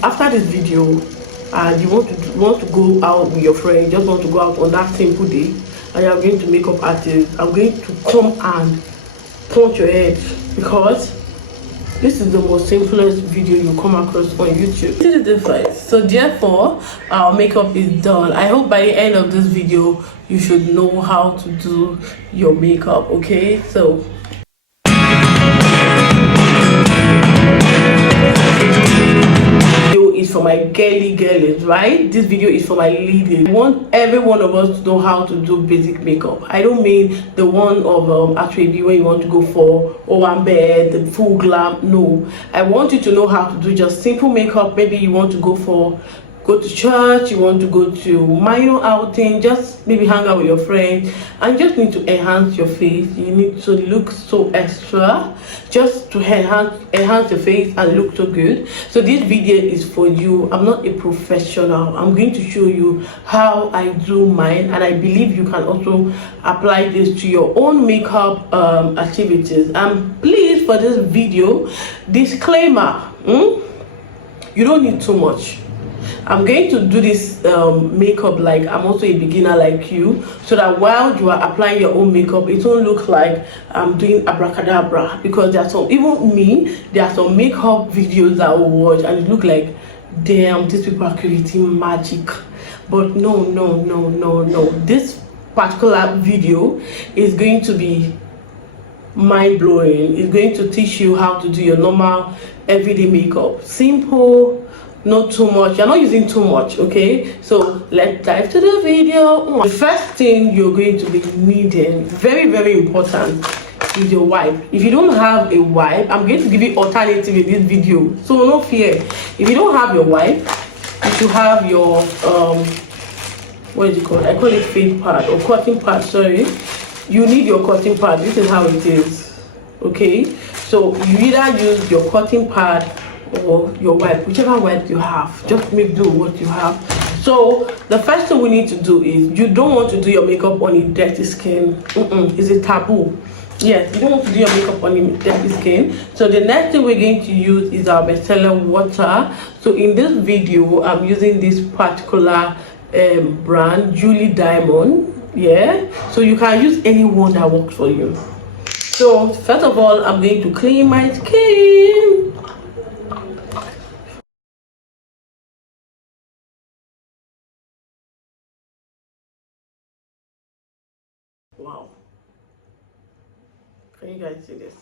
if after this video and you want to go out with your friend, you just want to go out on that simple day, and you're going to makeup artist, I'm going to come and punch your head, because this is the most simplest video you come across on YouTube. This is the first, so therefore our makeup is done. I hope by the end of this video you should know how to do your makeup. Okay, so is for my girlies, right? This video is for my ladies. I want every one of us to know how to do basic makeup. I don't mean the one of actually when you want to go for one bed, the full glam. No, I want you to know how to do just simple makeup. Maybe you want to go to church, you want to go to minor outing, just maybe hang out with your friends, and you just need to enhance your face. You need to look so extra, just to enhance your face and look so good. So this video is for you. I'm not a professional. I'm going to show you how I do mine, and I believe you can also apply this to your own makeup activities. And please, for this video, disclaimer, you don't need too much. I'm going to do this makeup like I'm also a beginner like you, so that while you are applying your own makeup, it won't look like I'm doing abracadabra. Because there are some, even me, there are some makeup videos that I will watch and it look like, damn, these people are creating magic. But no, this particular video is going to be mind-blowing. It's going to teach you how to do your normal everyday makeup, simple, not too much. You're not using too much. Okay, so let's dive to the video. The first thing you're going to be needing, very important, is your wipe. If you don't have a wipe, I'm going to give you alternative in this video, so no fear. If you don't have your wipe, you should have your what is it called? I call it face pad or cotton pad. Sorry, you need your cotton pad. This is how it is. Okay, so you either use your cotton pad or your wipe, whichever wipe you have. Just make do what you have. So the first thing we need to do is, you don't want to do your makeup on a dirty skin. It's a taboo. Yes, you don't want to do your makeup on a dirty skin. So the next thing we're going to use is our Miscellar water. So in this video, I'm using this particular brand, Julie Diamond. Yeah, so you can use any one that works for you. So first of all, I'm going to clean my skin. Wow, can you guys see this?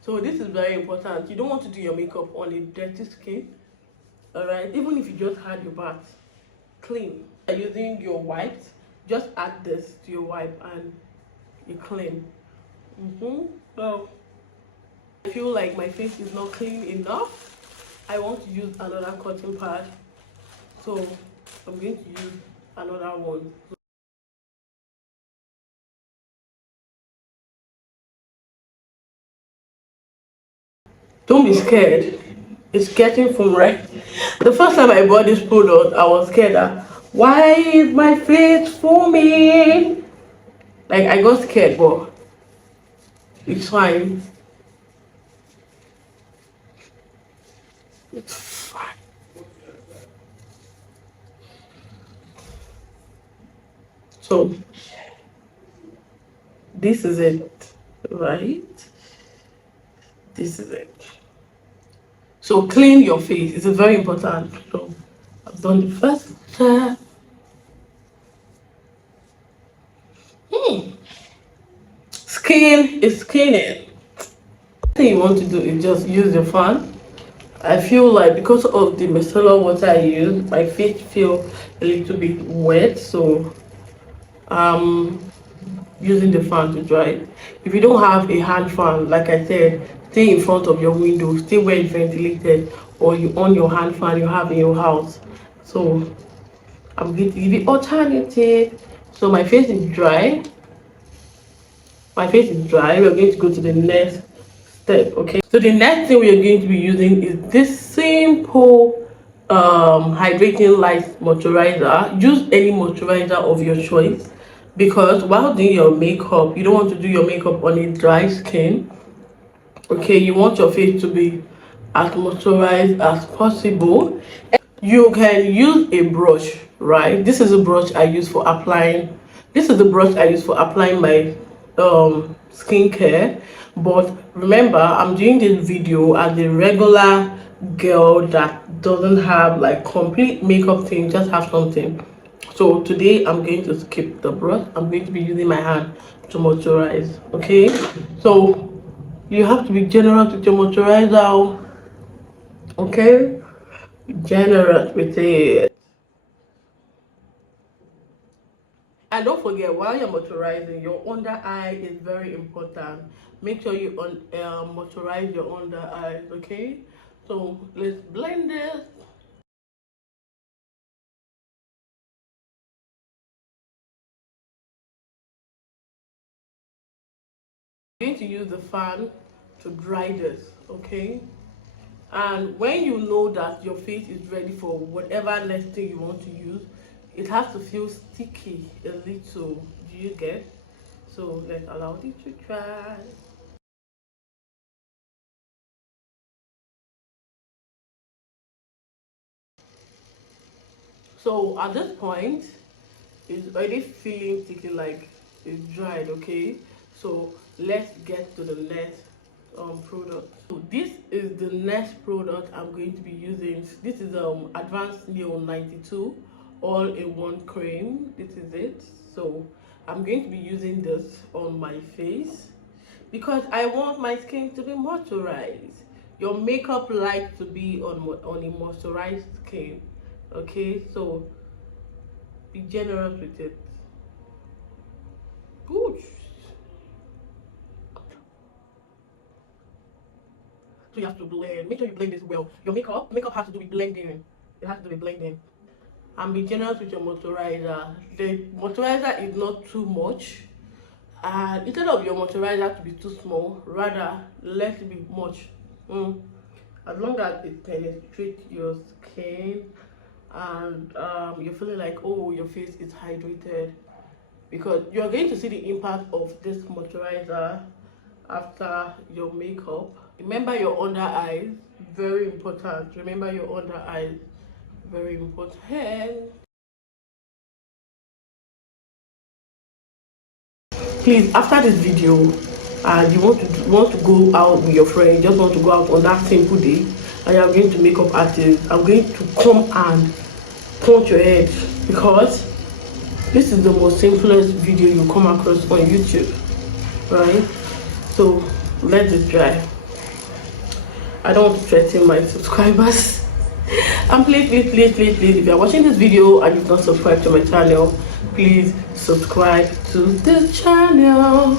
So this is very important. You don't want to do your makeup on a dirty skin. All right, even if you just had your bath clean, using your wipes, just add this to your wipe and you clean. So I feel like my face is not clean enough, I want to use another cotton pad, so I'm going to use another one. Don't be scared. It's getting from right. The first time I bought this product, I was scared that, why is my face foaming? Like, I got scared, but it's fine. It's fine. So this is it, right? This is it. So clean your face. It's very important. So I've done the first step. Skin is skinning. The thing you want to do is just use your fan. I feel like because of the micellar water I use, my face feels a little bit wet, so using the fan to dry it. If you don't have a hand fan, like I said, stay in front of your window, stay where it's ventilated, or you on your hand fan you have in your house. So I'm going to give you alternative. So my face is dry. We're going to go to the next step. Okay, so the next thing we are going to be using is this simple hydrating light moisturizer. Use any moisturizer of your choice, because while doing your makeup, you don't want to do your makeup on a dry skin. Okay, you want your face to be as moisturized as possible. You can use a brush, right? This is a brush I use for applying. This is the brush I use for applying my skincare. But remember, I'm doing this video as a regular girl that doesn't have like complete makeup thing, just have something. So today I'm going to skip the brush. I'm going to be using my hand to moisturize. Okay, so you have to be generous with your moisturizer. Okay, generous with it. And don't forget, while you're moisturizing, your under eye is very important. Make sure you moisturize your under eyes. Okay, so let's blend this. I'm going to use the fan to dry this. Okay, and when you know that your face is ready for whatever next thing you want to use, it has to feel sticky a little. Do you get? So let's allow it to dry. So at this point, it's already feeling sticky, like it's dried. Okay, so let's get to the next product. So this is the next product I'm going to be using. This is Advanced Neo 92 all-in-one cream. This is it. So I'm going to be using this on my face because I want my skin to be moisturized. Your makeup likes to be on a moisturized skin. Okay, so be generous with it. Good. So you have to blend. Make sure you blend this well. Your makeup has to do with blending. It has to do with blending. And be generous with your moisturizer. The moisturizer is not too much. And instead of your moisturizer to be too small, rather let it be much. As long as it penetrates your skin and you're feeling like, oh, your face is hydrated, because you're going to see the impact of this moisturizer after your makeup. Remember your under eyes, very important. Remember your under eyes, very important. Please, after this video, you want to go out with your friend, just want to go out on that simple day, and you're going to makeup artist, I'm going to come and punch your head, because this is the most simplest video you come across on YouTube, right? So let it dry. I don't want to threaten my subscribers. And please, if you're watching this video and you've not subscribed to my channel, please subscribe to the channel,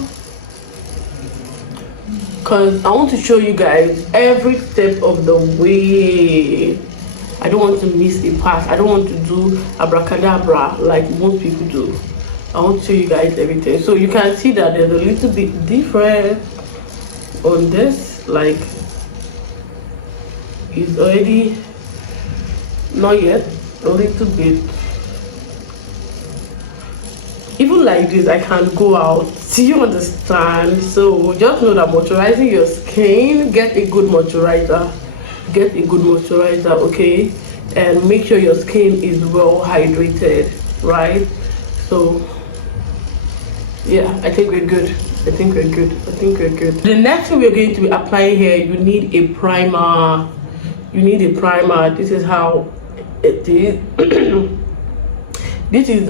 because I want to show you guys every step of the way. I don't want to miss a part. I don't want to do abracadabra like most people do. I want to show you guys everything. So you can see that there's a little bit different on this, like it's already not yet, a little bit. Even like this, I can go out. Do you understand? So just know that moisturizing your skin, get a good moisturizer. Get a good moisturizer, okay? And make sure your skin is well hydrated, right? So yeah, I think we're good. I think we're good. The next thing we're going to be applying here, you need a primer. This is how it is. This is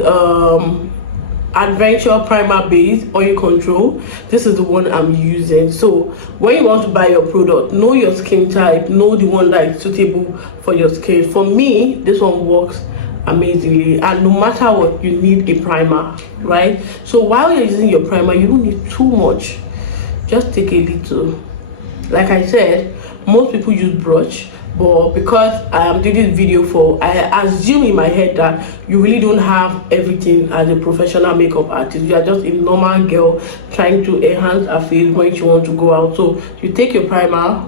Adventure Primer Base Oil Control. This is the one I'm using. So when you want to buy your product, know your skin type, know the one that is suitable for your skin. For me, this one works amazingly, and no matter what, you need a primer, right? So while you're using your primer, you don't need too much, just take a little. Like I said, most people use brush, but because I am doing this video for, I assume in my head that you really don't have everything as a professional makeup artist. You are just a normal girl trying to enhance her face when you want to go out. So you take your primer.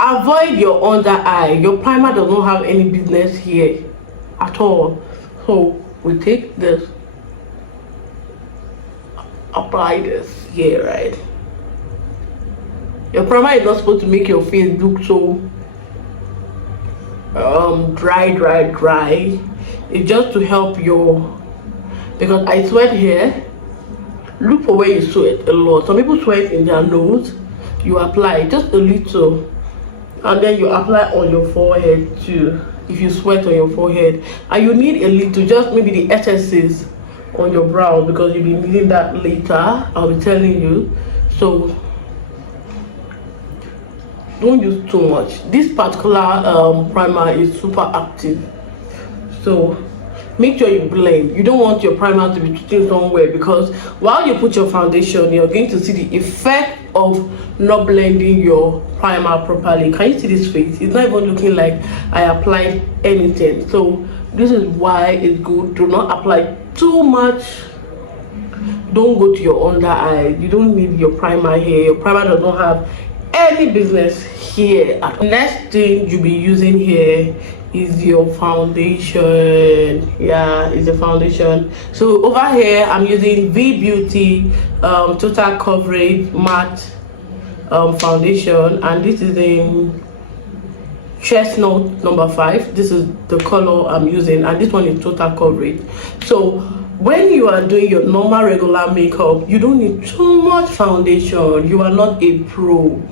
Avoid your under eye. Your primer does not have any business here at all. So we take this, apply this here, right? Your primer is not supposed to make your face look so dry. It's just to help your, because I sweat here. Look for where you sweat a lot. Some people sweat in their nose. You apply just a little, and then you apply on your forehead too, if you sweat on your forehead. And you need a little, just maybe the excesses on your brow, because you'll be needing that later, I'll be telling you. So don't use too much. This particular primer is super active, so make sure you blend. You don't want your primer to be sitting somewhere, because while you put your foundation, you're going to see the effect of not blending your primer properly. Can you see this face? It's not even looking like I applied anything. So this is why it's good. Do not apply too much. Don't go to your under eye. You don't need your primer here. Your primer does not have any business here. Next thing you'll be using here is your foundation. Yeah, it's a foundation. So over here I'm using V Beauty total coverage matte foundation, and this is in chestnut number 5. This is the color I'm using, and this one is total coverage. So when you are doing your normal regular makeup, you don't need too much foundation. You are not a pro.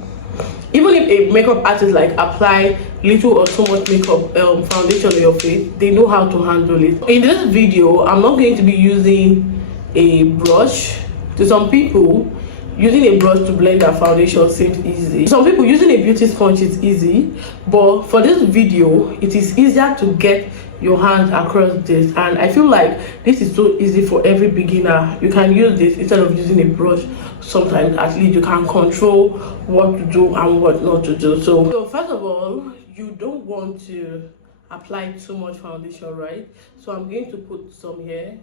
Even if a makeup artist like apply little or too much makeup foundation on your face, they know how to handle it. In this video, I'm not going to be using a brush. To some people, using a brush to blend their foundation seems easy. Some people, using a beauty sponge is easy, but for this video, it is easier to get your hands across this, and I feel like this is so easy for every beginner. You can use this instead of using a brush. Sometimes at least you can control what to do and what not to do. So first of all, you don't want to apply too much foundation, right? So I'm going to put some here.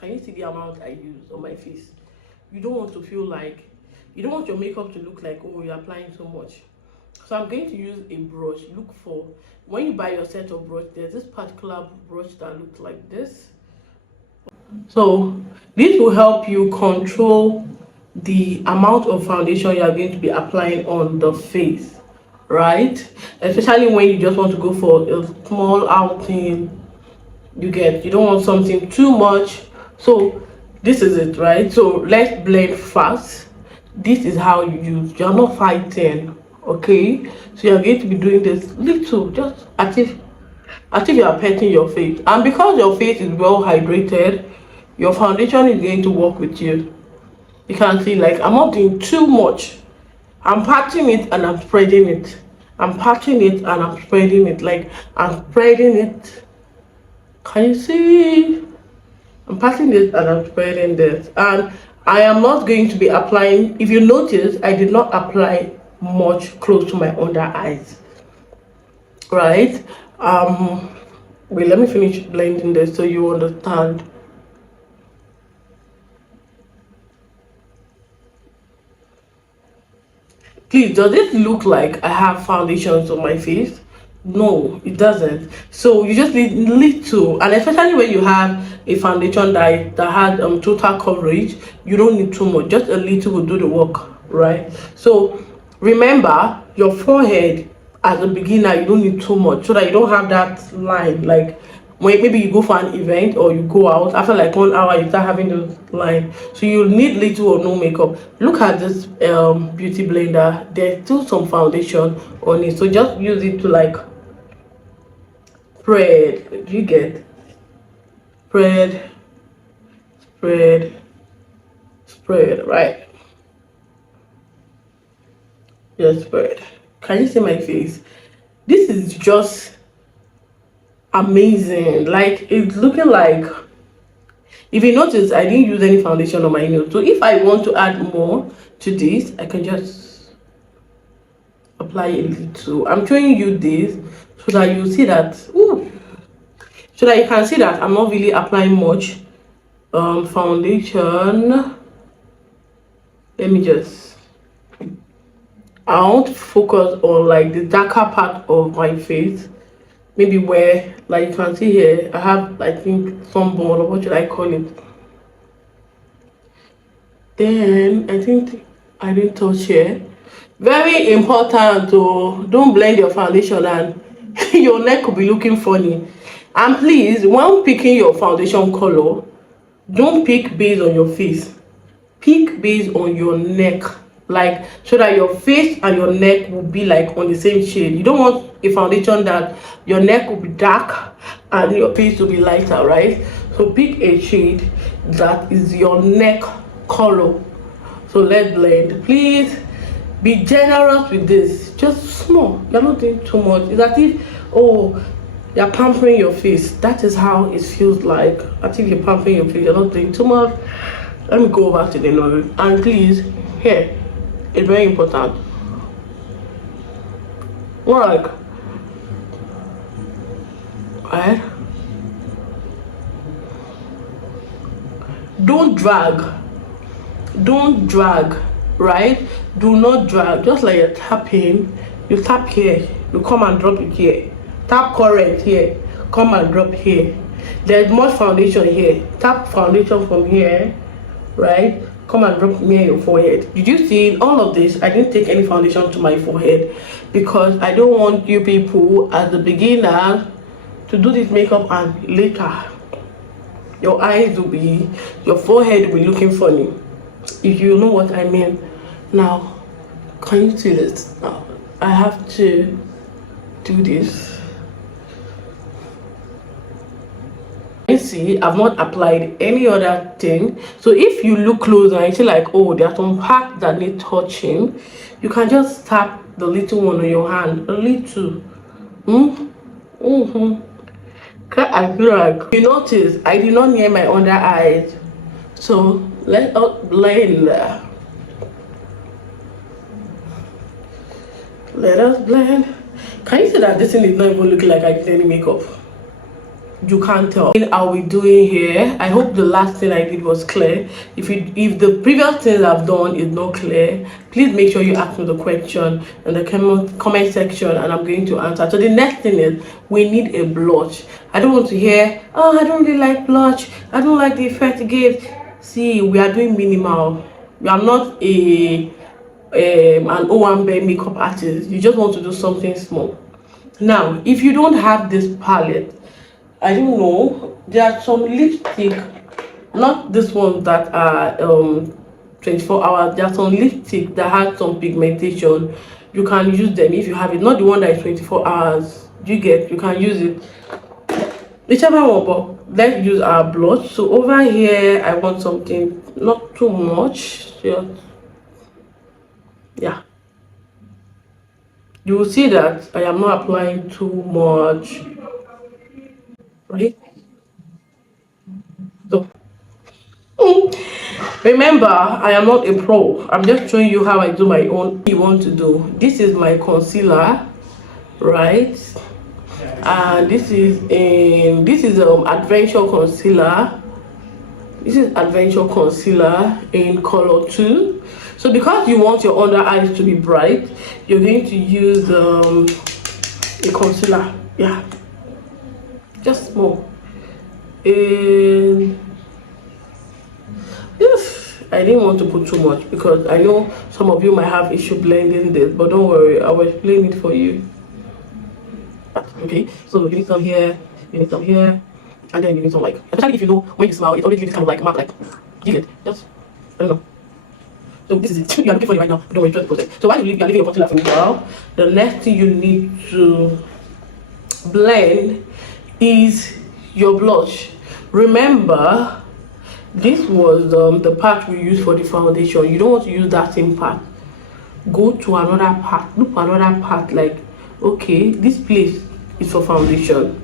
Can you see the amount I use on my face? You don't want to feel like, you don't want your makeup to look like, oh, you're applying so much. So I'm going to use a brush. Look for, when you buy your set of brush, there's this particular brush that looks like this. So this will help you control the amount of foundation you are going to be applying on the face, right? Especially when you just want to go for a small outing. You don't want something too much. So this is it, right? So let's blend fast. This is how you use. You're not fighting, okay? So you're going to be doing this little, just as if you are petting your face. And because your face is well hydrated, your foundation is going to work with you. You can see, like, I'm not doing too much. I'm patting it and I'm spreading it. I'm patting it and I'm spreading it. Like, I'm spreading it. Can you see? I'm patting this and I'm spreading this. And I am not going to be applying, if you notice, I did not apply much close to my under eyes, right? Wait, let me finish blending this so you understand. Please, does it look like I have foundations on my face? No, it doesn't. So you just need little, and especially when you have a foundation that has total coverage, you don't need too much. Just a little will do the work, right? So remember, your forehead as a beginner, you don't need too much, so that you don't have that line. Like when maybe you go for an event or you go out, after like 1 hour you start having those lines. So you need little or no makeup. Look at this beauty blender. There's still some foundation on it, so just use it to like spread. Do you get? Spread, spread, spread, right? Just spread. Can you see my face? This is just amazing. Like, it's looking like, if you notice, I didn't use any foundation on my nails. So if I want to add more to this, I can just apply a little. I'm showing you this so that you see that, ooh, so that you can see that I'm not really applying much foundation. Let me just, I want to focus on like the darker part of my face, maybe where, like you can see here, I have, I think, sunburn, or what should I call it. Then I think I didn't touch here. Very important to don't blend your foundation and your neck could be looking funny. And please, when picking your foundation color, don't pick based on your face, pick based on your neck, like so that your face and your neck will be like on the same shade. You don't want a foundation that your neck will be dark and your face will be lighter, right? So pick a shade that is your neck color. So let's blend. Please be generous with this, just small. You're not doing too much. It's as if, oh, you're pampering your face. That is how it feels like. As if you're pampering your face, you're not doing too much. Let me go over to the nude. And please, here, it's very important. Like, right? Don't drag. Don't drag, right? Do not drag. Just like you're tapping, you tap here, you come and drop it here. Tap current here, come and drop here. There's much foundation here. Tap foundation from here, right? Come and drop near your forehead. Did you see all of this? I didn't take any foundation to my forehead because I don't want you people as the beginner to do this makeup and later your eyes will be, your forehead will be looking funny, if you know what I mean. Now, can you see this? Now, I have to do this. You see, I've not applied any other thing. So if you look closer and you see like, oh, there are some parts that need touching, you can just tap the little one on your hand, a little. I feel like, you notice I did not near my under eyes. So let us blend. Let us blend. Can you see that this thing is not even looking like I did any makeup? You can't tell. Are we doing here? I hope the last thing I did was clear. If the previous things I've done is not clear, please make sure you ask me the question in the comment section and I'm going to answer. So the next thing is we need a blush. I don't want to hear, oh, I don't really like blush, I don't like the effect it gives. See, we are doing minimal. We are not an Owambe makeup artist. You just want to do something small. Now, if you don't have this palette, I don't know, there are some lipstick, not this one that are 24 hours. There are some lipstick that has some pigmentation. You can use them if you have it, not the one that is 24 hours. You can use it, whichever one. But let's use our blush. So over here I want something not too much, just, yeah, you will see that I am not applying too much, right? So remember, I am not a pro. I'm just showing you how I do my own. You want to do this is my concealer, right? And this is adventure concealer. This is adventure concealer in color 2. So because you want your under eyes to be bright, you're going to use a concealer, yeah, just small. And yes, I didn't want to put too much because I know some of you might have issue blending this, but don't worry, I will explain it for you. Okay, so you need some here, you need some here, and then you need some, like, especially if you know when you smile, it always gives this kind of like mark, like, give it, just, I don't know. So this is it. You are looking for it right now. Don't worry, just put it. So while you are leaving your concealer for me now, the next thing you need to blend is your blush. Remember, this was the part we used for the foundation. You don't want to use that same part. Go to another part. Look for another part. Like, okay, this place is for foundation.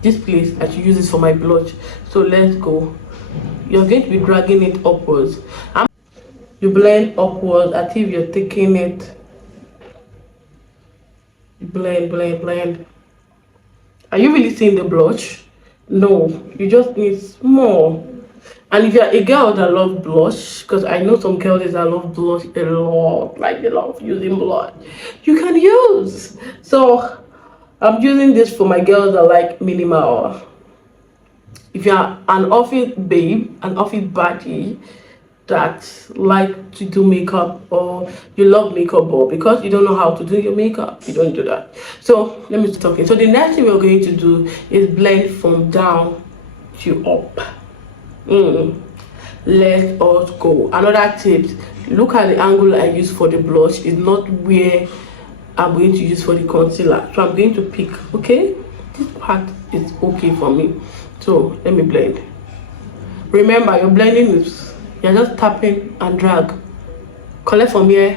This place I should use this for my blush. So let's go. You're going to be dragging it upwards. You blend upwards as if you're taking it. Blend, blend, blend. Are you really seeing the blush? No, you just need small. And if you're a girl that loves blush, because I know some girls that love blush a lot, like they love using blush, you can use. So I'm using this for my girls that like minimal. If you're an office babe, an office baddie, that like to do makeup, or you love makeup, but because you don't know how to do your makeup, you don't do that. So let me start talking. So the next thing we're going to do is blend from down to up. Let us go. Another tip, look at the angle I use for the blush is not where I'm going to use for the concealer. So I'm going to pick, okay, this part is okay for me. So let me blend. Remember, your blending is, you're just tapping and drag. Collect from here,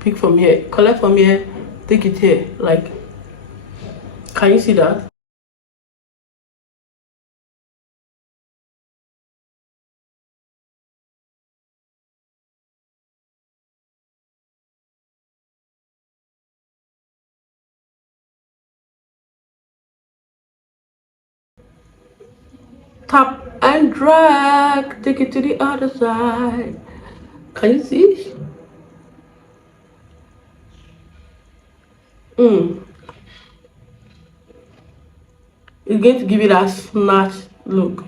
pick from here, collect from here, take it here. Like, can you see that? Tap and drag, take it to the other side. Can you see? It's going to give you that snatch look.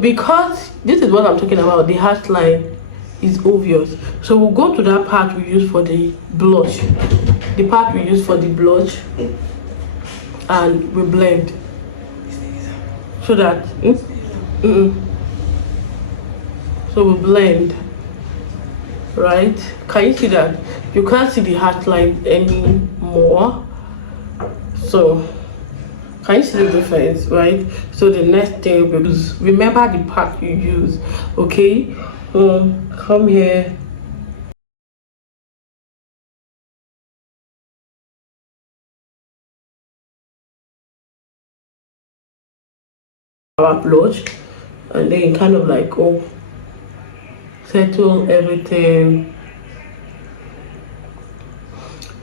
Because this is what I'm talking about, the hash line is obvious. So we'll go to that part we use for the blush. The part we use for the blush, and we blend so that so we blend, right? Can you see that? You can't see the hash line anymore. So can you see the difference, right? So the next thing, because remember the part you use, okay? Come here. Our blush, and then kind of like settle everything.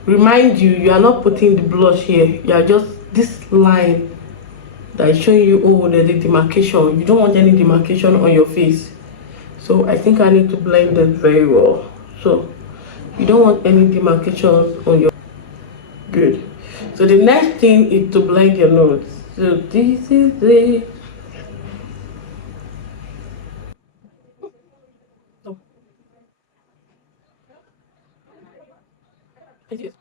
Remind you, you are not putting the blush here. You are just this line that is showing you, oh, there's a demarcation. You don't want any demarcation on your face. So I think I need to blend it very well. So you don't want any demarcation on your, good. So the next thing is to blend your nose. So this is it. Oh, it is.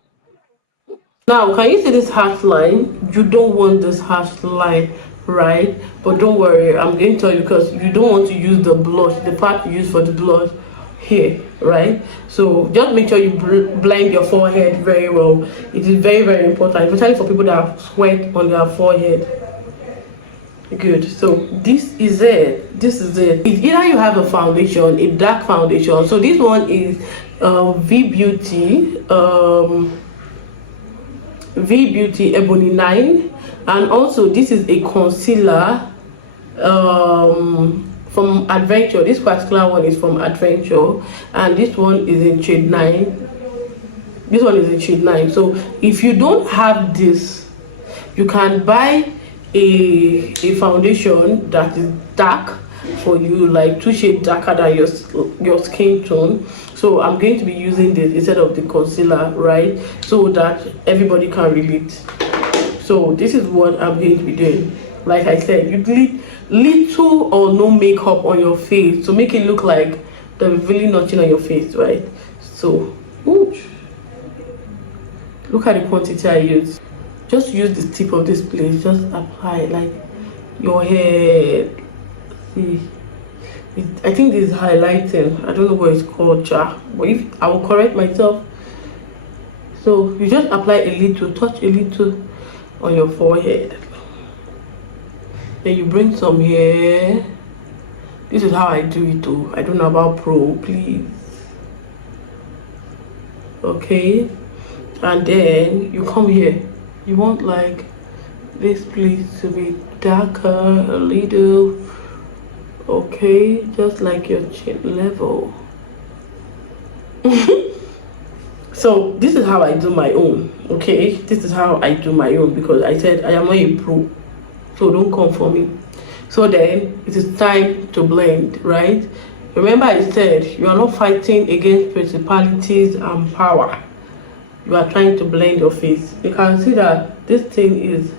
Now, can you see this hash line? You don't want this hash line, right? But don't worry, I'm going to tell you, because you don't want to use the blush, the part you use for the blush here, right? So just make sure you blend your forehead very well. It is very, very important, especially for people that have sweat on their forehead. Good. So this is it. This is it. It's either you have a foundation, a dark foundation. So this one is V Beauty. V Beauty Ebony 9, and also this is a concealer from Adventure. This particular one is from Adventure, and this one is in shade 9. This one is in shade 9. So if you don't have this, you can buy a foundation that is dark for you, like 2 shades darker than your skin tone. So I'm going to be using this instead of the concealer, right, so that everybody can relate. So this is what I'm going to be doing. Like I said, you need little or no makeup on your face to make it look like there's really nothing on your face, right? So look at the quantity I use. Just use the tip of this place, just apply like your head. See, I think this is highlighting. I don't know what it's called, but if I will correct myself. So you just apply a little, touch a little on your forehead. Then you bring some here. This is how I do it too. I don't know about pro, please. Okay, and then you come here. You want like this place to be darker a little. Okay, just like your chin level. So this is how I do my own. Okay, this is how I do my own, because I said I am not a pro, so don't come for me. So then it is time to blend, right? Remember I said you are not fighting against principalities and power. You are trying to blend your face. You can see that this thing is,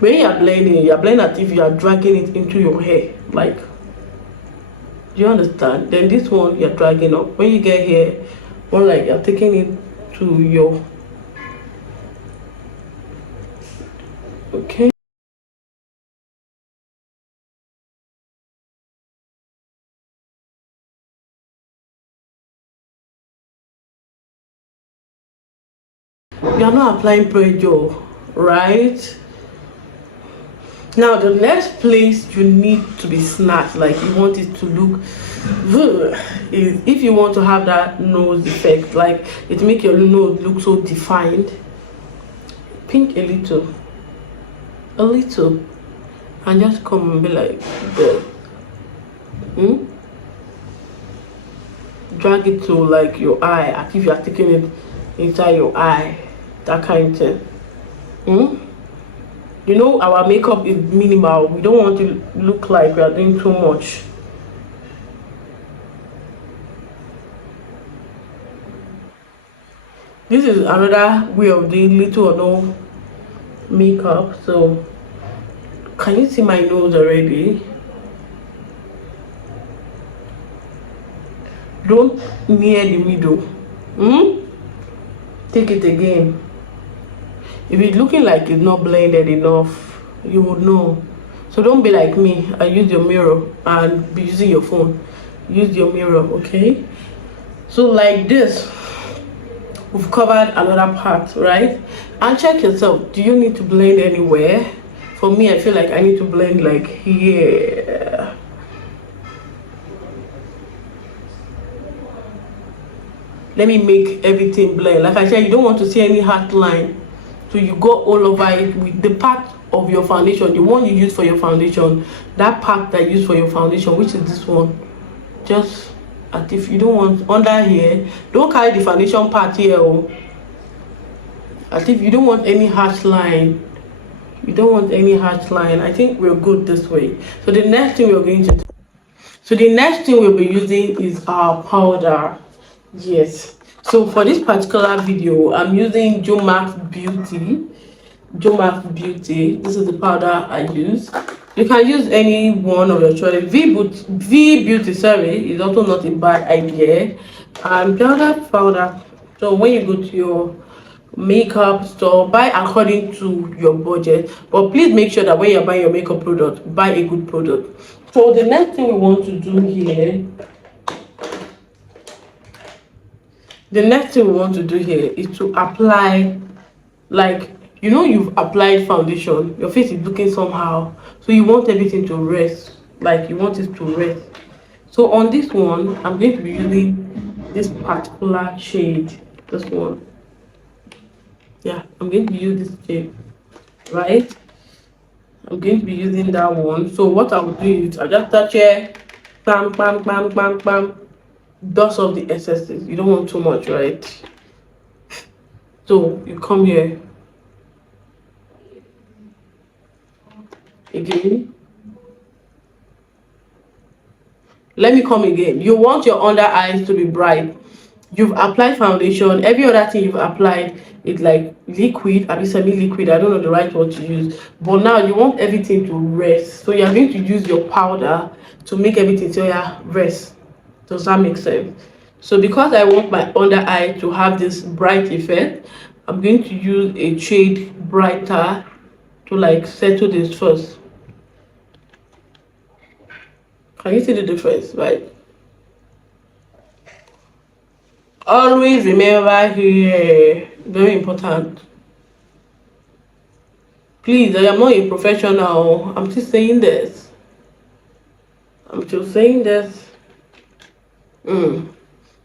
when you are blending as if you are dragging it into your hair. Like, do you understand? Then this one you're dragging up. When you get here, more like you're taking it to your, okay. You're not applying pressure, right? Now the next place you need to be snatched, like you want it to look is if you want to have that nose effect, like it make your nose look so defined. Pink a little, and just come and be like this. Drag it to like your eye, as if you are taking it inside your eye, that kind of thing. You know, our makeup is minimal. We don't want to look like we are doing too much. This is another way of doing little or no makeup. So can you see my nose already? Don't near the middle. Take it again. If it's looking like it's not blended enough, you would know. So don't be like me and use your mirror and be using your phone. Use your mirror, okay? So like this, we've covered another part, right? And check yourself. Do you need to blend anywhere? For me, I feel like I need to blend like here. Let me make everything blend. Like I said, you don't want to see any hard line, so you go all over it with the part of your foundation, the one you use for your foundation, that part that you use for your foundation, which is this one. Just as if you don't want under here, don't carry the foundation part here. Oh, as if you don't want any harsh line. You don't want any harsh line. I think we're good this way. So the next thing we're going to do, so the next thing we'll be using is our powder. Yes, so for this particular video I'm using Jomax Beauty. This is the powder I use. You can use any one of your choice. V Beauty, sorry, is also not a bad idea. And powder. So when you go to your makeup store, buy according to your budget, but please make sure that when you're buying your makeup product, buy a good product. So the next thing we want to do here, is to apply, like, you know, you've applied foundation, your face is looking somehow, so you want everything to rest, like you want it to rest. So on this one I'm going to be using this particular shade, this one. Yeah, I'm going to use this shade, right? I'm going to be using that one. So what I will do is I just touch it, bam bam bam bam bam, dust off the excesses. You don't want too much, right? So you come here again. Let me come again. You want your under eyes to be bright. You've applied foundation. Every other thing you've applied is like liquid, I mean semi-liquid. I don't know the right word to use. But now you want everything to rest. So you're going to use your powder to make everything so yeah, rest. Does that make sense? So because I want my under eye to have this bright effect, I'm going to use a shade brighter to like settle this first. Can you see the difference, right? Always remember here, very important. Please, I am not a professional. I'm still saying this.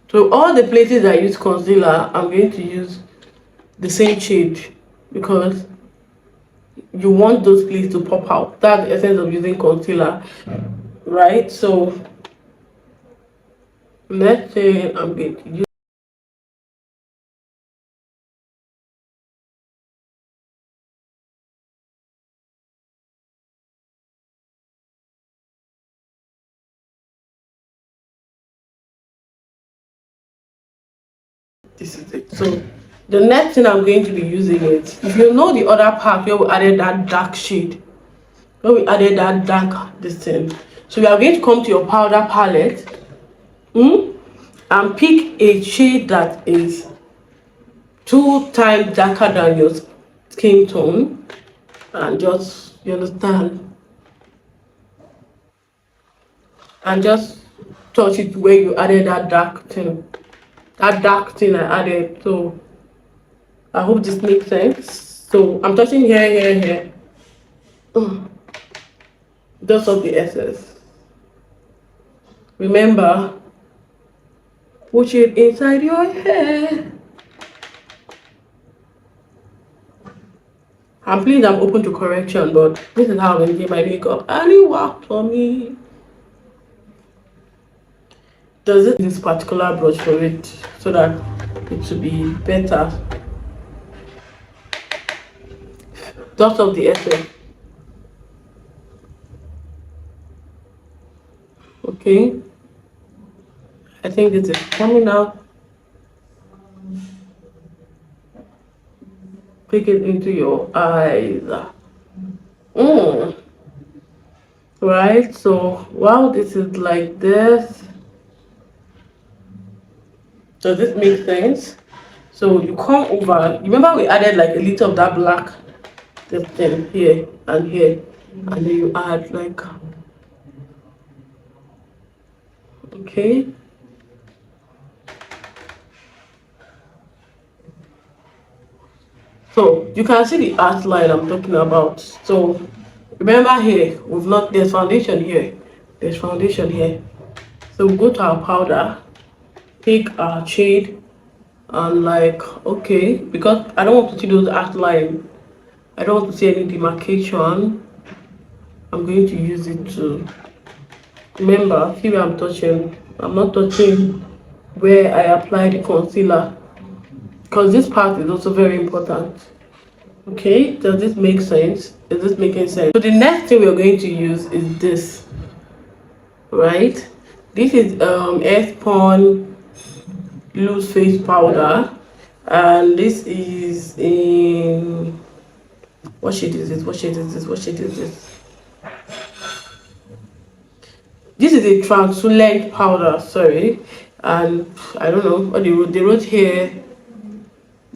So all the places I use concealer, I'm going to use the same shade because you want those places to pop out. That's the essence of using concealer, right? So let's say I'm going to use This is it. So the next thing I'm going to be using it, if you know the other part where we added that dark shade, where we added that dark this thing, so we are going to come to your powder palette, and pick a shade that is 2 times darker than your skin tone, and just, you understand, and just touch it where you added that dark thing. That dark thing I added. So I hope this makes sense. So I'm touching here. Just of the excess. Remember, push it inside your hair. And please, I'm open to correction, but this is how I'm going to do my makeup, and it worked for me. Does it this particular brush for it so that it should be better? Dot of the essence. Okay, I think this is coming out. Pick it into your eyes. Right, so while this is like this, does this make sense? So you come over, remember we added like a little of that black, this thing here, and then you add like, okay, so you can see the outline I'm talking about. So remember here, there's foundation here, there's foundation here. So we go to our powder, pick our shade, and like, okay, because I don't want to see those outline, I don't want to see any demarcation, I'm going to use it to, remember, see where I'm touching, I'm not touching where I apply the concealer, because this part is also very important. Okay, does this make sense? Is this making sense? So the next thing we're going to use is this, right? This is Airspun loose face powder, and this is in, what shade is this? This is a translucent powder, sorry, and I don't know what they wrote here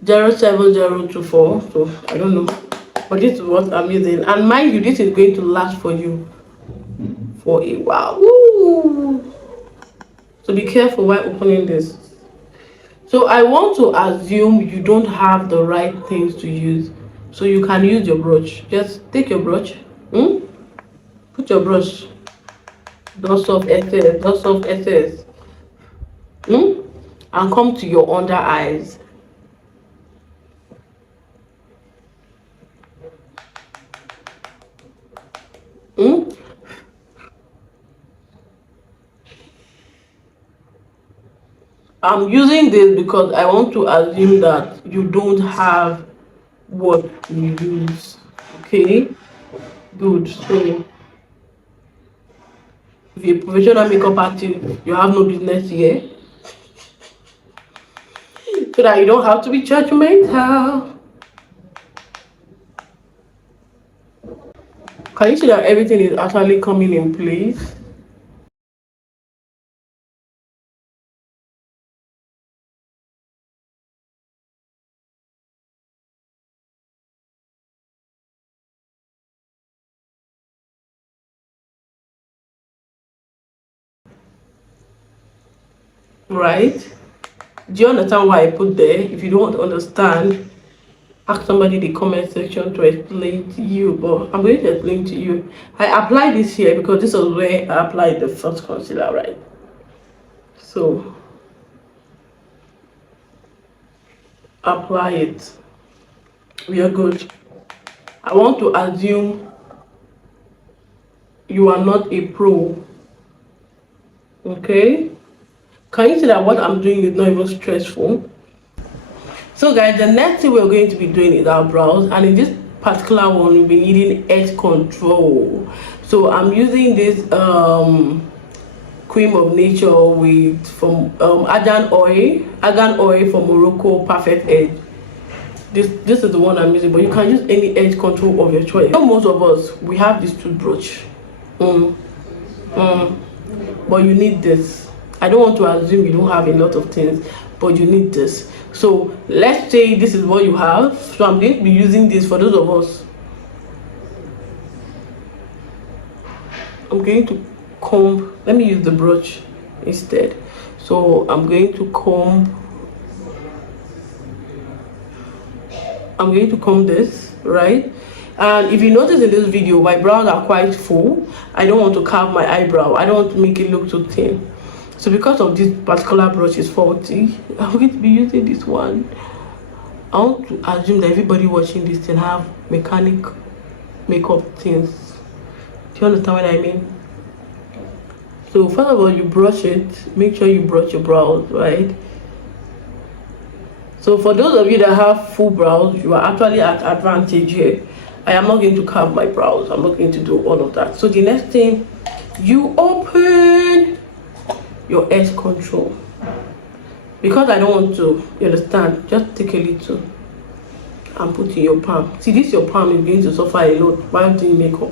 07024, so I don't know, but this is what I'm using, and mind you, this is going to last for you for a while. Woo! So be careful while opening this. So I want to assume you don't have the right things to use, so you can use your brush. Just take your brush, put your brush, dust off excess, and come to your under eyes. I'm using this because I want to assume that you don't have what you use. Okay, good. So if you're a professional makeup artist, you have no business here, so that you don't have to be judgmental. Can you see that everything is actually coming in place? Right? Do you understand why I put there? If you don't understand, ask somebody in the comment section to explain to you, but I'm going to explain to you. I applied this here because this was where I applied the first concealer, right? So apply it. We are good. I want to assume you are not a pro. Okay, can you see that what I'm doing is not even stressful? So guys, the next thing we're going to be doing is our brows, and in this particular one we'll be needing edge control. So I'm using this cream of nature with from argan oil from Morocco Perfect Edge. This is the one I'm using, but you can use any edge control of your choice. Most of us, we have this toothbrush, but you need this. I don't want to assume you don't have a lot of things, but you need this. So let's say this is what you have, so I'm going to be using this. For those of us, I'm going to comb. Let me use the brush instead. So I'm going to comb this, right? And if you notice in this video, my brows are quite full. I don't want to carve my eyebrow. I don't want to make it look too thin. So because of this particular brush is faulty, I'm going to be using this one. I want to assume that everybody watching this thing have mechanic makeup things. Do you understand what I mean? So first of all, you brush it. Make sure you brush your brows, right? So for those of you that have full brows, you are actually at advantage here. I am not going to carve my brows. I'm not going to do all of that. So the next thing, you open your edge control. Because I don't want to, you understand, just take a little and put in your palm. See, this your palm is going to suffer a lot while doing makeup.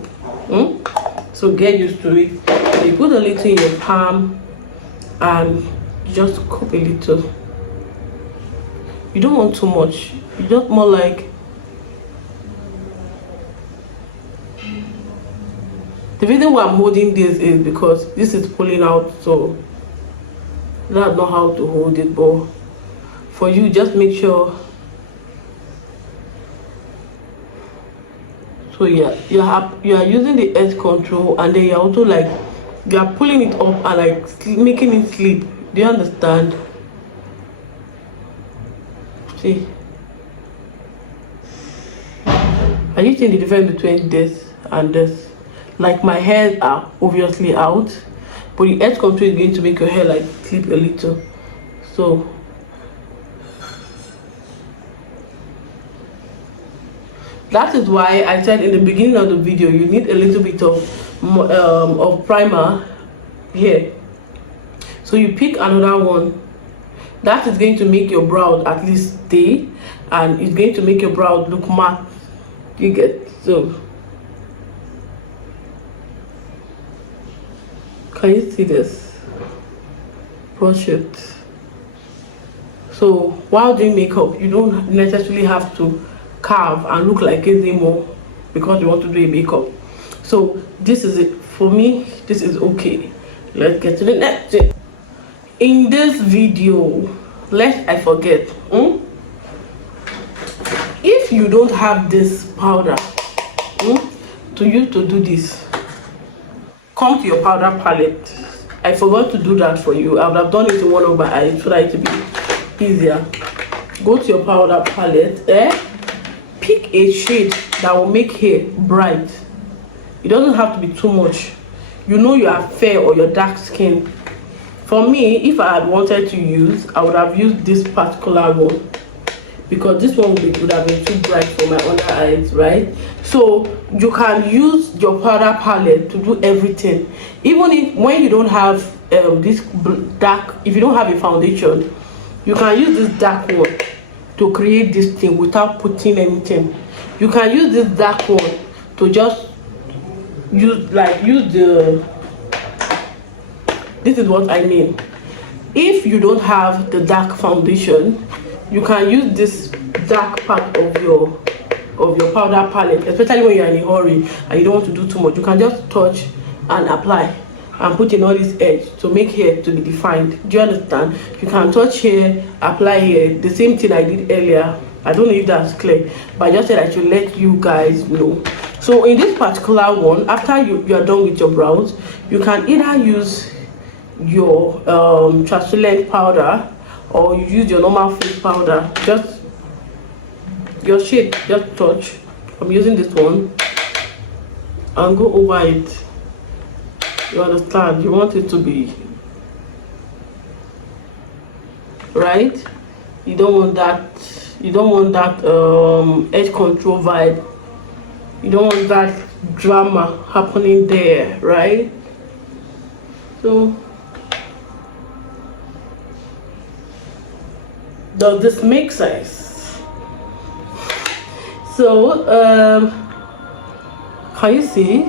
So get used to it. So you put a little in your palm and just cup a little. You don't want too much. You just more like, the reason why I'm holding this is because this is pulling out, so that's not how to hold it. But for you, just make sure. So yeah, you are using the edge control, and then you're also like, you are pulling it up and like making it sleep. Do you understand? See, are you seeing the difference between this and this? Like my hairs are obviously out, but the edge control is going to make your hair like sleep a little. So that is why I said in the beginning of the video, you need a little bit of primer here. So you pick another one that is going to make your brows at least stay, and it's going to make your brows look matte. You get, so can you see this? Brush it. So while doing makeup, you don't necessarily have to carve and look like a Zemo because you want to do a makeup. So this is it for me. This is okay. Let's get to the next thing. In this video, lest I forget, if you don't have this powder to use to do this, come to your powder palette. I forgot to do that for you. I would have done it in one of my eyes so that it would be easier. Go to your powder palette, pick a shade that will make hair bright. It doesn't have to be too much. You know you are fair or you're dark skin. For me, if I had wanted to use, I would have used this particular one, because this one would have been too bright for my under eyes, right? So you can use your powder palette to do everything. Even if when you don't have this dark, if you don't have a foundation, you can use this dark one to create this thing without putting anything. You can use this dark one to just use the, this is what I mean. If you don't have the dark foundation, you can use this dark part of your powder palette, especially when you're in a hurry and you don't want to do too much. You can just touch and apply and put in all this edge to make hair to be defined. Do you understand? You can touch here, apply here, the same thing I did earlier. I don't know if that's clear, but I just said I should let you guys know. So in this particular one, after you are done with your brows, you can either use your translucent powder or you use your normal face powder. Just your shade, just touch. I'm using this one and go over it. You understand? You want it to be right. You don't want that. You don't want that edge control vibe. You don't want that drama happening there, right? So Does this make sense? So can you see?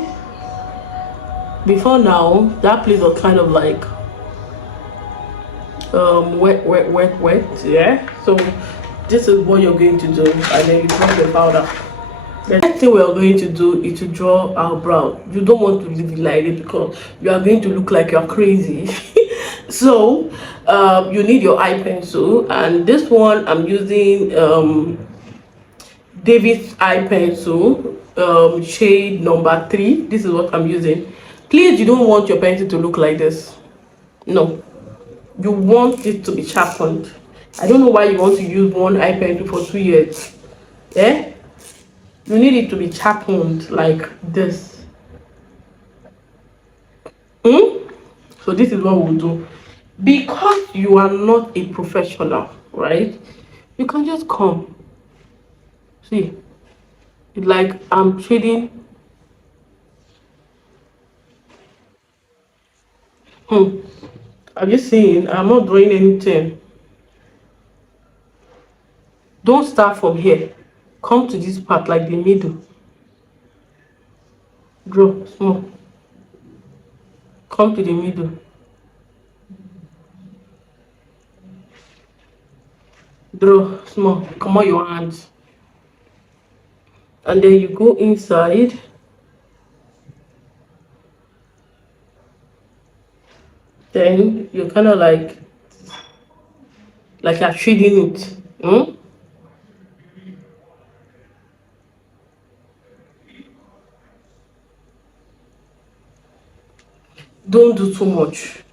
Before now, that place was kind of like wet. Yeah. So this is what you're going to do, and then you drop the powder. The next thing we are going to do is to draw our brow. You don't want to leave it like it because you are going to look like you're crazy. So you need your eye pencil, and this one I'm using David's eye pencil, shade number 3. This is what I'm using. Please, you don't want your pencil to look like this. No, you want it to be sharpened. I don't know why you want to use one eye pencil for 2 years. Yeah, you need it to be sharpened like this. So this is what we'll do. Because you are not a professional, right? You can just come. See, like I'm shading. I'm just saying, I'm not doing anything. Don't start from here. Come to this part, like the middle. Draw small. Come to the middle. Draw small. Come on your hands. And then you go inside. Then you're kind of like you're shading it. Don't do too much.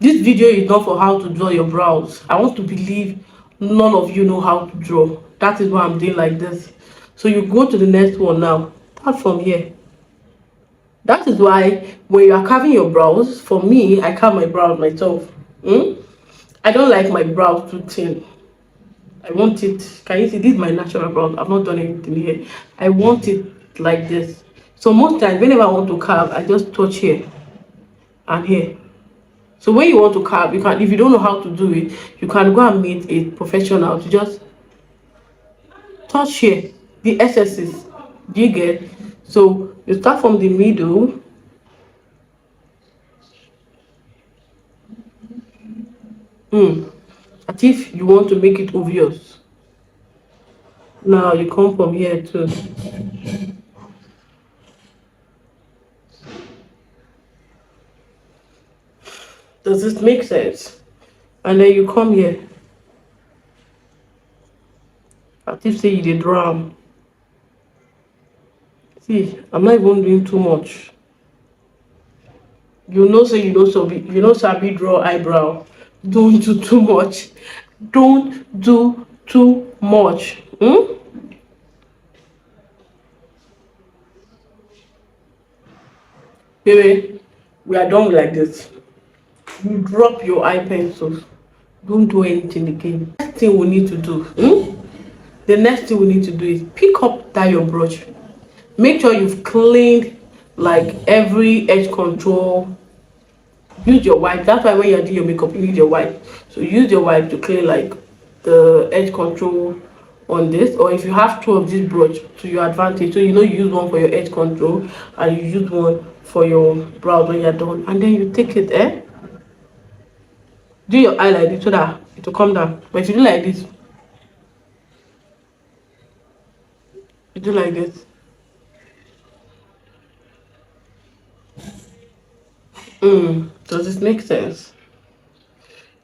This video is not for how to draw your brows. I want to believe none of you know how to draw. That is why I'm doing like this. So you go to the next one now. Start from here. That is why when you are carving your brows, for me, I carve my brows myself. I don't like my brows too thin. I want it. Can you see? This is my natural brows. I've not done anything here. I want it like this. So most times, whenever I want to carve, I just touch here and here. So when you want to carve, you can. If you don't know how to do it, you can go and meet a professional to just touch here the excesses. Do you get? So you start from the middle. As if you want to make it obvious. Now you come from here too. Does this make sense? And then you come here. As if say you did drum. See, I'm not even doing too much. You know, say you know sabi draw eyebrow. Don't do too much. Don't do too much. Baby, we are done like this. You drop your eye pencils. Don't do anything again. Next thing we need to do. The next thing we need to do is pick up that your brush. Make sure you've cleaned like every edge control. Use your wipe. That's why when you're doing your makeup, you need your wipe. So use your wipe to clean like the edge control on this, or if you have 2 of this brush to your advantage, so you know you use one for your edge control and you use one for your brows when you're done, and then you take it do your eye like this so that it will come down. But if you do like this, you do like this. Does this make sense?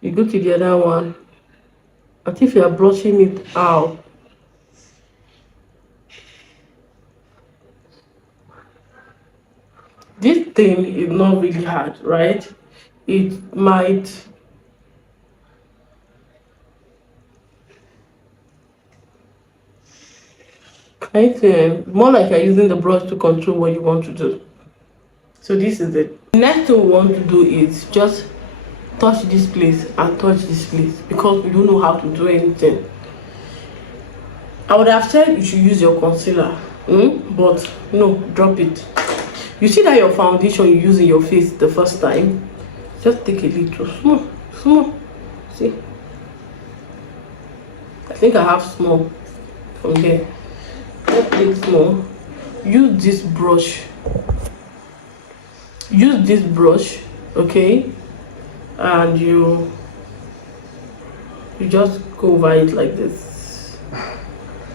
You go to the other one, as if you are brushing it out. This thing is not really hard, right? It might more like you're using the brush to control what you want to do. So this is it. Next thing we want to do is just touch this place and touch this place, because we don't know how to do anything. I would have said you should use your concealer, but no, drop it. You see that your foundation you use in your face the first time, just take a little small. See, think I have small from here. Let's take small. Use this brush. Use this brush, okay? And you just go over it like this.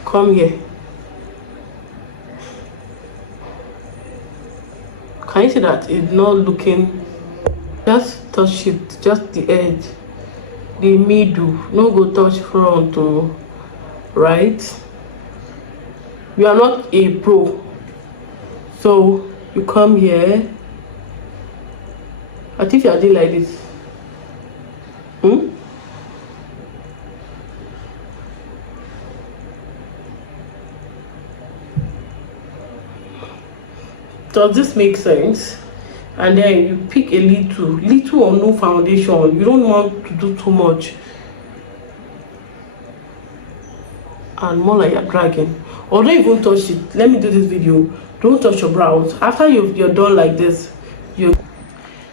Come here. Can you see that it's not looking? Just touch it, just the edge, the middle. No go touch front, oh, right? You are not a pro, so you come here. I think you are doing like this. Does this make sense? And then you pick a little or no foundation. You don't want to do too much, and more like you're dragging. Or don't even touch it. Let me do this video. Don't touch your brows. After you're done like this, you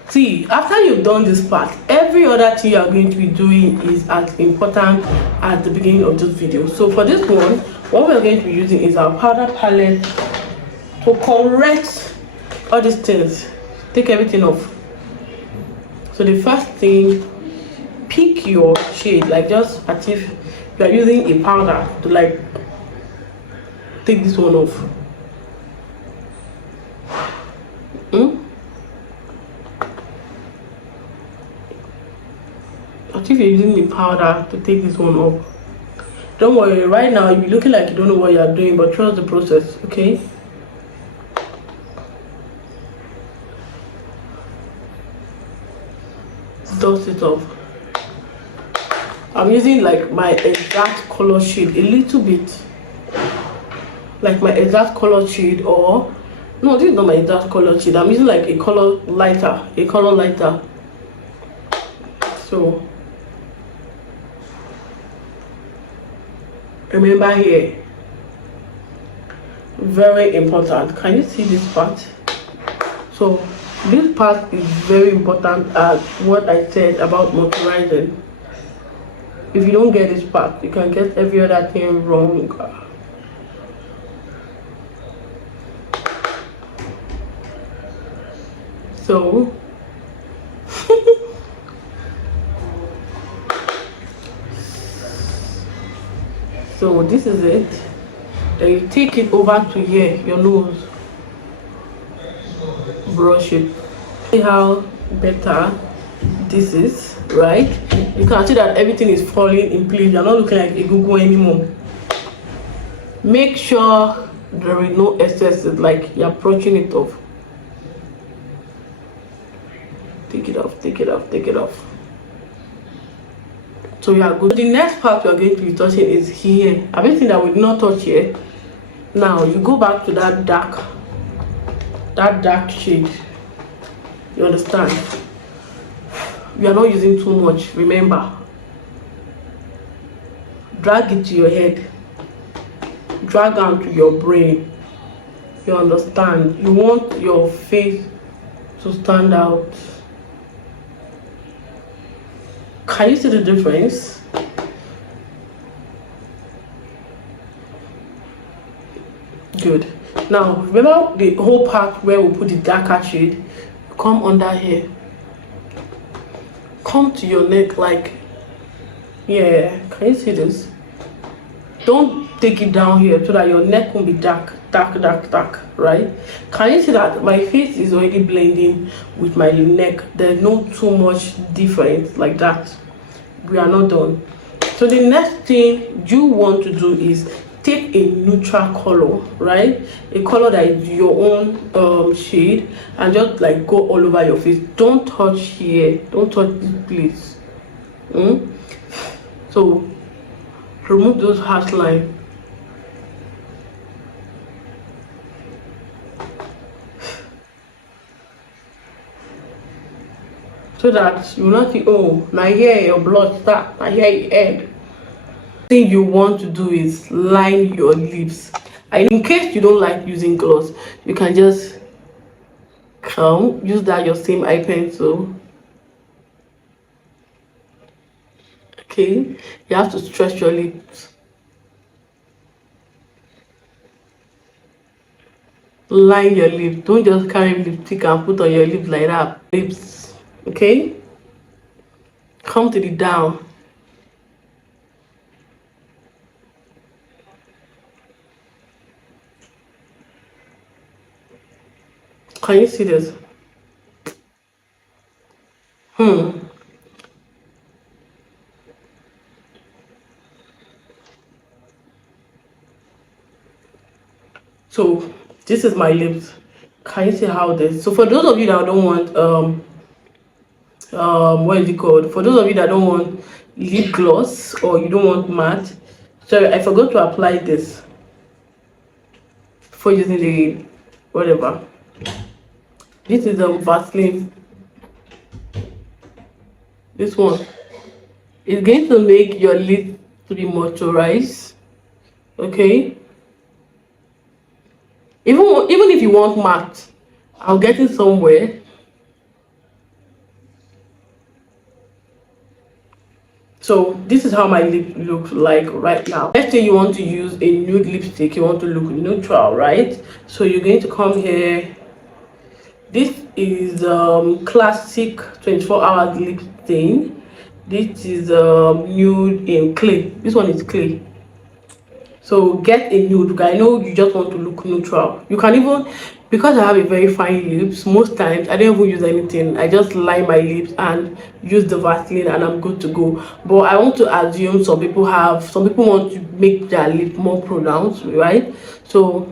see, after you've done this part, every other thing you are going to be doing is as important at the beginning of this video. So for this one, what we're going to be using is our powder palette to correct all these things. Take everything off. So the first thing, pick your shade, like just as if you are using a powder to like take this one off. As if you're using the powder to take this one off. Don't worry, right now you'll be looking like you don't know what you're doing, but trust the process, okay? Dust it off. I'm using like my exact color shade, a little bit like my exact color shade, or no, this is not my exact color shade. I'm using like a color lighter, so remember here, very important. Can you see this part? So this part is very important, as what I said about moisturizing. If you don't get this part, you can get every other thing wrong. So so this is it. Then you take it over to here, your nose, brush it. See how better this is, right? You can see that everything is falling in place. You're not looking like a Google anymore. Make sure there is no excesses, like you're approaching it off. Take it off, take it off, take it off. So you are good. The next part we are going to be touching is here. Everything that we did not touch here. Now you go back to that dark shade. You understand? We are not using too much. Remember, drag it to your head, drag down to your brain. You understand? You want your face to stand out. Can you see the difference? Good. Now remember the whole part where we put the darker shade. Come under here, come to your neck, like, yeah, can you see this? Don't take it down here so that your neck will be dark, right? Can you see that my face is already blending with my neck? There's no too much difference like that. We are not done. So the next thing you want to do is take a neutral color, right? A color that is your own shade, and just like go all over your face. Don't touch here, don't touch this place. So remove those harsh lines. So that you will not think, oh, now here your blood start, now here your head. Thing you want to do is line your lips. And in case you don't like using gloss, you can just use that your same eye pencil. Okay, you have to stretch your lips. line your lips. Don't just carry lipstick and put on your lips like that. Lips, okay? Come to the down. Can you see this? So this is my lips. Can you see how this? So for those of you that don't want what is it called? For those of you that don't want lip gloss or you don't want matte, sorry, I forgot to apply this for using the whatever. This is Vaseline. This one is going to make your lip to be moisturized. Okay. Even if you want matte, I'll get it somewhere. So this is how my lip looks like right now. Let's say you want to use a nude lipstick, you want to look neutral, right? So you're going to come here. This is classic 24-hour lip stain. This is nude in clay. This one is clay. So get a nude, because I know you just want to look neutral. You can even, because I have a very fine lips, most times I don't even use anything. I just line my lips and use the Vaseline and I'm good to go. But I want to assume some people want to make their lip more pronounced, right? So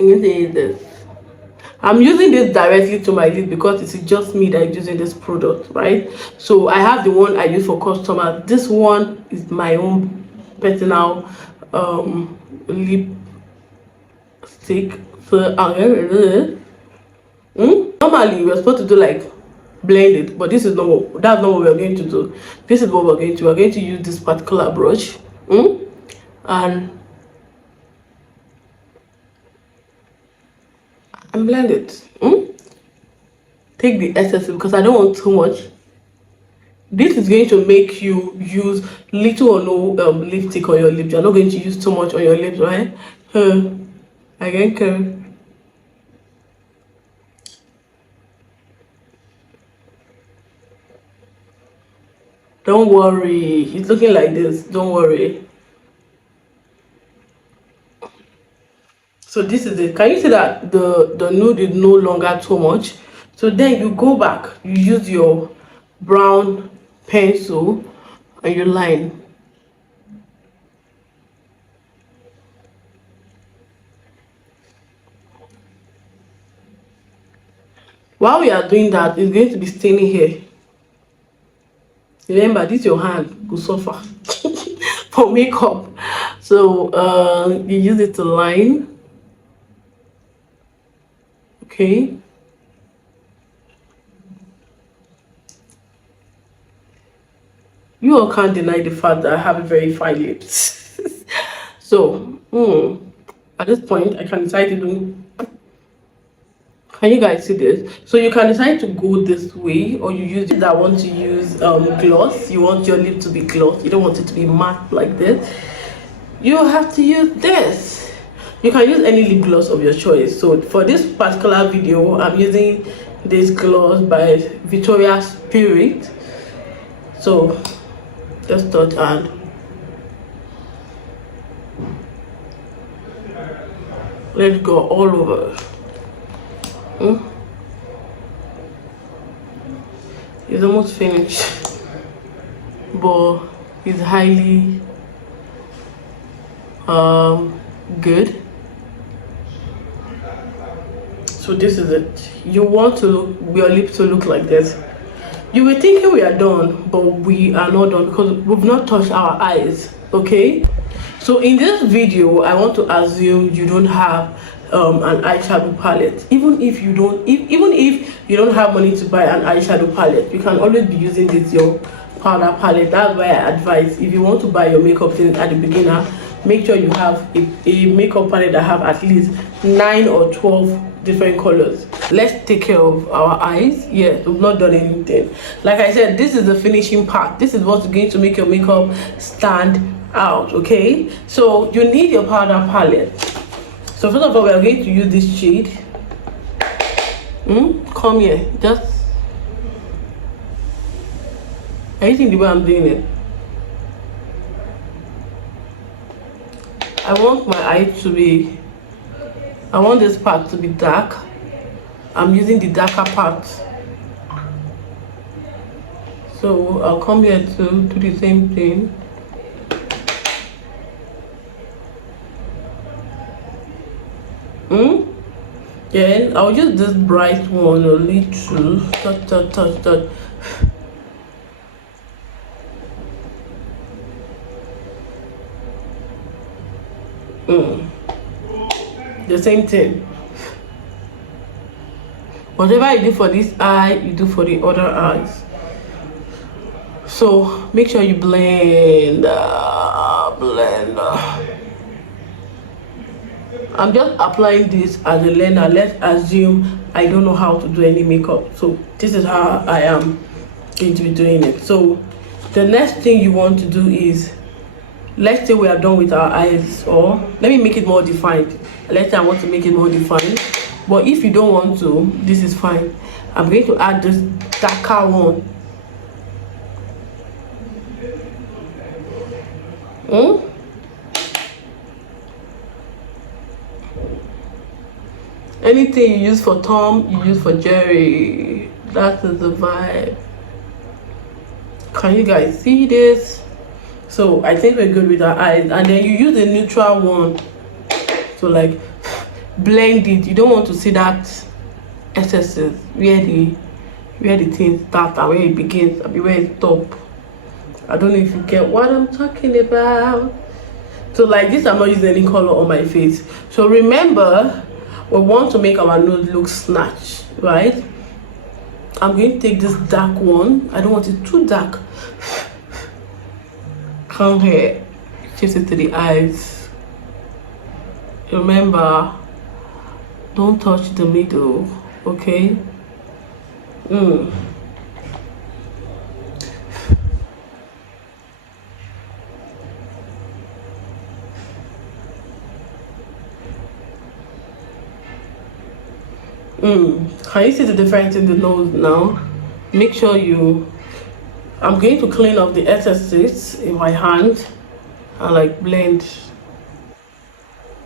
I'm going to use this. I'm using this directly to my lip because it's just me that is using this product, right? So I have the one I use for customers. This one is my own personal lip stick. So normally we're supposed to do like blend it, but this is that's not what we're going to do. This is what we're going to use this particular brush and blend it. Take the excess because I don't want too much. This is going to make you use little or no lipstick on your lips. You're not going to use too much on your lips, right? I can care. Don't worry, it's looking like this. Don't worry. So this is it. Can you see that the nude is no longer too much? So then you go back, you use your brown pencil and you line. While we are doing that, it's going to be staining here. Remember, this your hand will suffer for makeup. So you use it to line. Okay. You all can't deny the fact that I have very fine lips. So at this point I can decide to do. Can you guys see this? So you can decide to go this way, or you use it that want to use gloss. You want your lip to be gloss, you don't want it to be matte like this. You have to use this. You can use any lip gloss of your choice. So for this particular video, I'm using this gloss by Victoria's Spirit. So just start and let it go all over. It's almost finished, but it's highly good. So this is it. You want to your lips to look like this. You were thinking we are done, but we are not done because we've not touched our eyes. Okay, so in this video I want to assume you don't have an eyeshadow palette. Even if you don't have money to buy an eyeshadow palette, you can always be using this your powder palette. That's why I advise, if you want to buy your makeup things at the beginner, make sure you have a makeup palette that have at least 9 or 12 different colors. Let's take care of our eyes. Yeah, we've not done anything. Like I said, this is the finishing part. This is what's going to make your makeup stand out. Okay, so you need your powder palette. So first of all, we are going to use this shade. Come here, just anything the way I'm doing it. I want my eye to be, I want this part to be dark. I'm using the darker part. So I'll come here to do the same thing. Then I'll use this bright one a little. Touch. The same thing. Whatever you do for this eye, you do for the other eyes. So make sure you blend. I'm just applying this as a learner. Let's assume I don't know how to do any makeup. So this is how I am going to be doing it. So the next thing you want to do is, let's say we are done with our eyes, or let me make it more defined. Let's say I want to make it more defined. But if you don't want to, this is fine. I'm going to add this darker one. Anything you use for Tom, you use for Jerry. That is the vibe. Can you guys see this? So I think we're good with our eyes. And then you use a neutral one to like blend it. You don't want to see that excesses where the thing starts and where it begins and where it stops. I don't know if you get what I'm talking about. So like this, I'm not using any color on my face. So remember, we want to make our nose look snatched, right? I'm going to take this dark one. I don't want it too dark. Come here, shift it to the eyes. Remember, don't touch the middle, okay? Can you see the difference in the nose now? Make sure I'm going to clean off the excesses in my hand and like blend.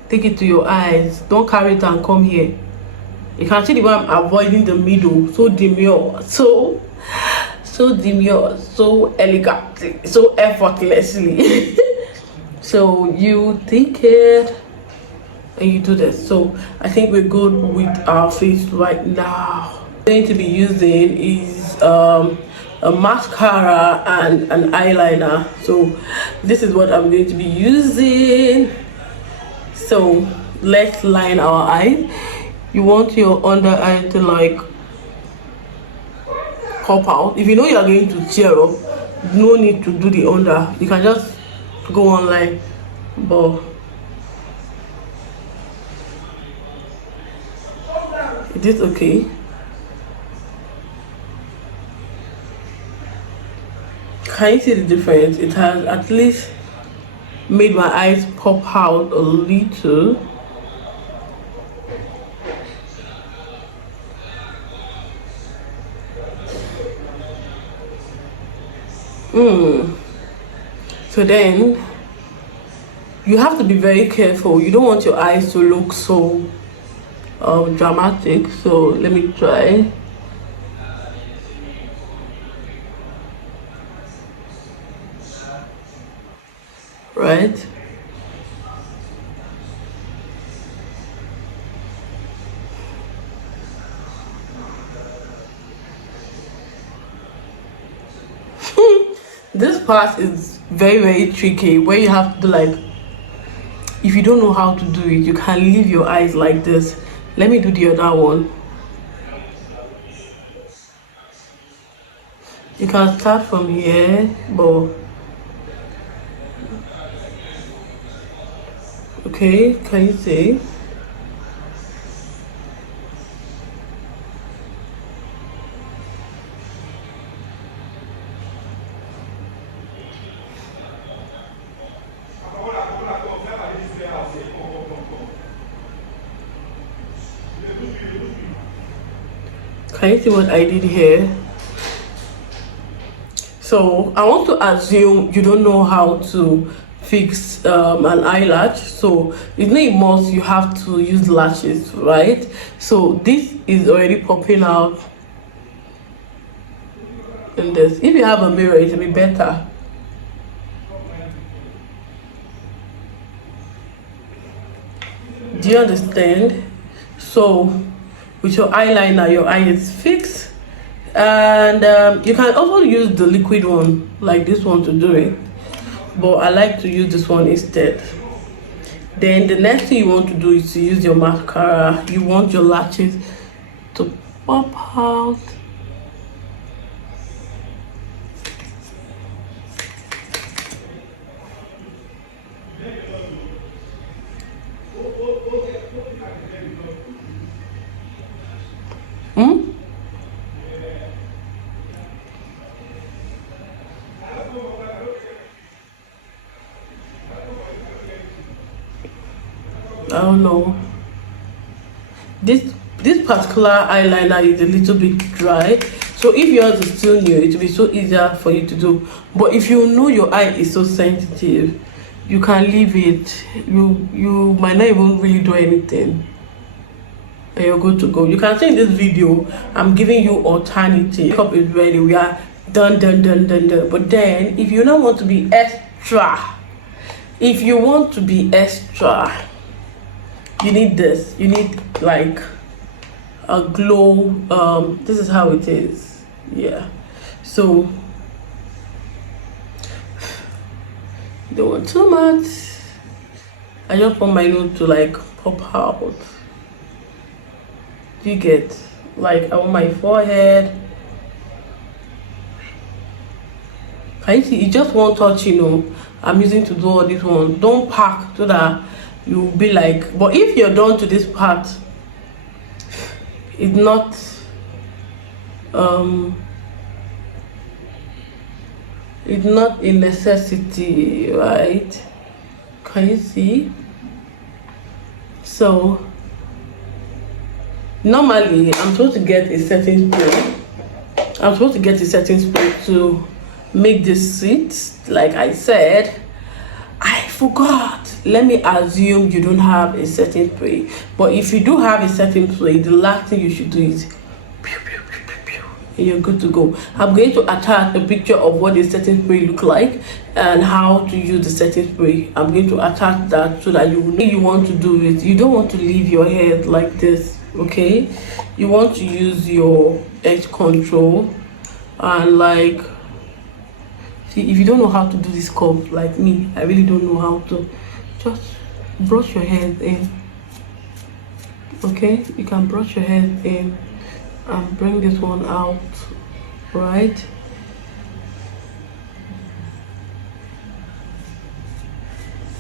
Take it to your eyes. Don't carry it and come here. You can see the way I'm avoiding the middle. So demure, so demure, so elegant, so effortlessly. So you take it and you do this. So I think we're good with our face right now. What I'm going to be using is a mascara and an eyeliner. So this is what I'm going to be using. So let's line our eyes. You want your under eye to like pop out. If you know you are going to tear up, no need to do the under. You can just go online. But it is okay. Can you see the difference? It has at least made my eyes pop out a little. So then you have to be very careful. You don't want your eyes to look so dramatic. So let me try. Right. This part is very tricky, where you have to like, if you don't know how to do it, you can leave your eyes like this. Let me do the other one. You can start from here, but okay, can you see? Can you see what I did here? So I want to assume you don't know how to fix an eyelash, so it's not a must you have to use lashes, right? So this is already popping out in this. If you have a mirror, it will be better. Do you understand? So with your eyeliner, your eye is fixed, and you can also use the liquid one like this one to do it, but I like to use this one instead. Then the next thing you want to do is to use your mascara. You want your lashes to pop out. I don't know. This particular eyeliner is a little bit dry, so if yours is still new, it will be so easier for you to do. But if you know your eye is so sensitive, you can leave it. You might not even really do anything, and you're good to go. You can see in this video I'm giving you alternative. Makeup is ready. We are done. But then if you don't want to be extra, you need this. You need like a glow. This is how it is. Yeah. So don't want too much. I just want my nose to like pop out. Do you get? Like I want my forehead. Can you see? It's just one touch, you know. I'm using to do all this one. Don't pack so that you'll be like, but if you're done to this part, it's not a necessity, right? Can you see? So normally I'm supposed to get a setting spray to make this sit. Like I said, I forgot. Let me assume you don't have a setting spray, but if you do have a setting spray, the last thing you should do is pew, pew, pew, pew, pew, and you're good to go. I'm going to attach a picture of what the setting spray look like and how to use the setting spray. I'm going to attach that so that you know you want to do it. You don't want to leave your head like this, okay? You want to use your edge control and like, see, if you don't know how to do this curve like me, I really don't know how to. Just brush your hair in. Okay, you can brush your hair in and bring this one out, right?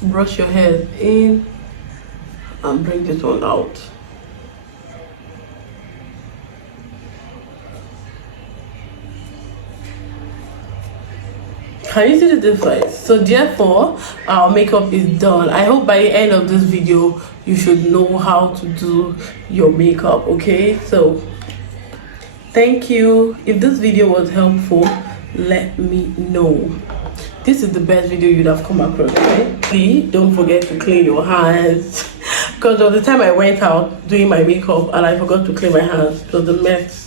Brush your hair in and bring this one out. Can you see the difference? So therefore our makeup is done. I hope by the end of this video you should know how to do your makeup. Okay, so thank you. If this video was helpful, let me know. This is the best video you'd have come across, okay? Please don't forget to clean your hands, because of the time I went out doing my makeup and I forgot to clean my hands. It was a mess.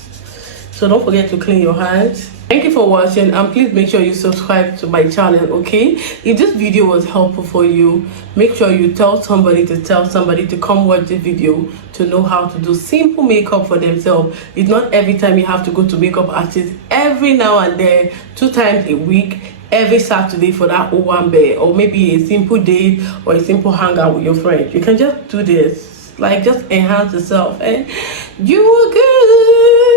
So don't forget to clean your hands. Thank you for watching, and please make sure you subscribe to my channel, okay? If this video was helpful for you, make sure you tell somebody to come watch this video to know how to do simple makeup for themselves. It's not every time you have to go to makeup artists. Every now and then, 2 times a week, every Saturday for that Owambe, or maybe a simple date or a simple hangout with your friends. You can just do this, like just enhance yourself, and you are good.